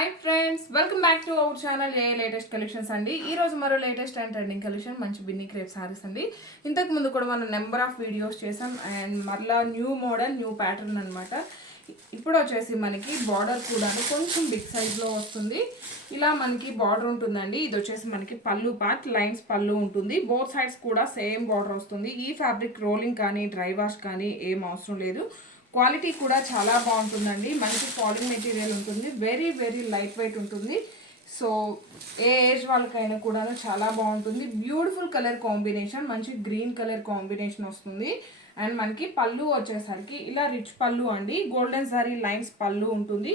Hi friends, welcome back to our channel A latest collections అండి. ఈ రోజు మరో లేటెస్ట్ అండ్ ట్రెండింగ్ కలెక్షన్ మంచి బిన్నీ క్రేప్ సారీస్ అండి. ఇంతకు ముందు కూడా మనం నెంబర్ ఆఫ్ వీడియోస్ చేసాం అండ్ మరలా న్యూ మోడల్ న్యూ ప్యాటర్న్ అనమాట. ఇప్పుడు వచ్చేసి మనకి బార్డర్ కూడా కొంచెం బిగ్ సైజ్లో వస్తుంది. ఇలా మనకి బార్డర్ ఉంటుందండి. ఇది వచ్చేసి మనకి పళ్ళు పార్ట్ లైన్స్ పళ్ళు ఉంటుంది. బోత్ సైడ్స్ కూడా సేమ్ బార్డర్ వస్తుంది. ఈ ఫ్యాబ్రిక్ రోలింగ్ కానీ డ్రై వాష్ కానీ ఏం అవసరం లేదు. క్వాలిటీ కూడా చాలా బాగుంటుందండి. మంచి ఫాలింగ్ మెటీరియల్ ఉంటుంది. వెరీ వెరీ లైట్ వెయిట్ ఉంటుంది. సో ఏ ఏజ్ వాళ్ళకైనా కూడా చాలా బాగుంటుంది. బ్యూటిఫుల్ కలర్ కాంబినేషన్, మంచి గ్రీన్ కలర్ కాంబినేషన్ వస్తుంది. అండ్ మనకి పళ్ళు వచ్చేసరికి ఇలా రిచ్ పళ్ళు అండి. గోల్డెన్ సారీ లైన్స్ పళ్ళు ఉంటుంది.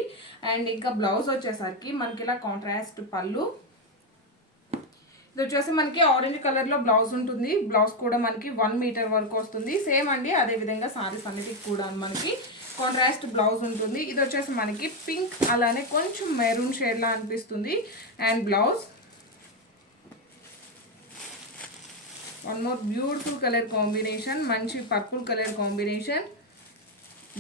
అండ్ ఇంకా బ్లౌజ్ వచ్చేసరికి మనకి ఇలా కాంట్రాస్ట్ పళ్ళు. ఇది వచ్చేసి మనకి ఆరెంజ్ కలర్లో బ్లౌజ్ ఉంటుంది. బ్లౌజ్ కూడా మనకి 1 మీటర్ వరకు వస్తుంది. సేమ్ అండి, అదేవిధంగా సారీస్ అన్నిటికి కూడా మనకి కాంట్రాస్ట్ బ్లౌజ్ ఉంటుంది. ఇది వచ్చేసి మనకి పింక్ అలానే కొంచెం మెరూన్ షేడ్లా అనిపిస్తుంది. And blouse one more beautiful colour combination, మంచి పర్పుల్ కలర్ కాంబినేషన్.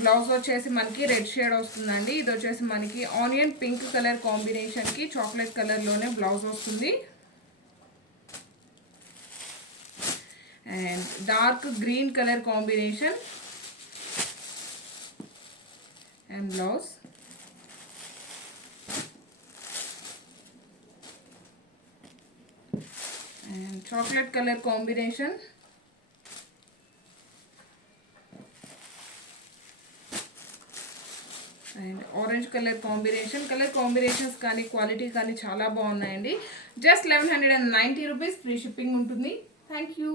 బ్లౌజ్ వచ్చేసి మనకి రెడ్ షేడ్ వస్తుందండి. ఇది వచ్చేసి మనకి ఆనియన్ పింక్ కలర్ కాంబినేషన్కి చాక్లెట్ కలర్లోనే బ్లౌజ్ వస్తుంది. and dark green color combination and blouse. And chocolate color combination and orange color combination. Color combinations కానీ క్వాలిటీ కానీ చాలా బాగున్నాయండి. జస్ట్ 1190 రూపీస్ ఫ్రీ షిప్పింగ్ ఉంటుంది. Thank you.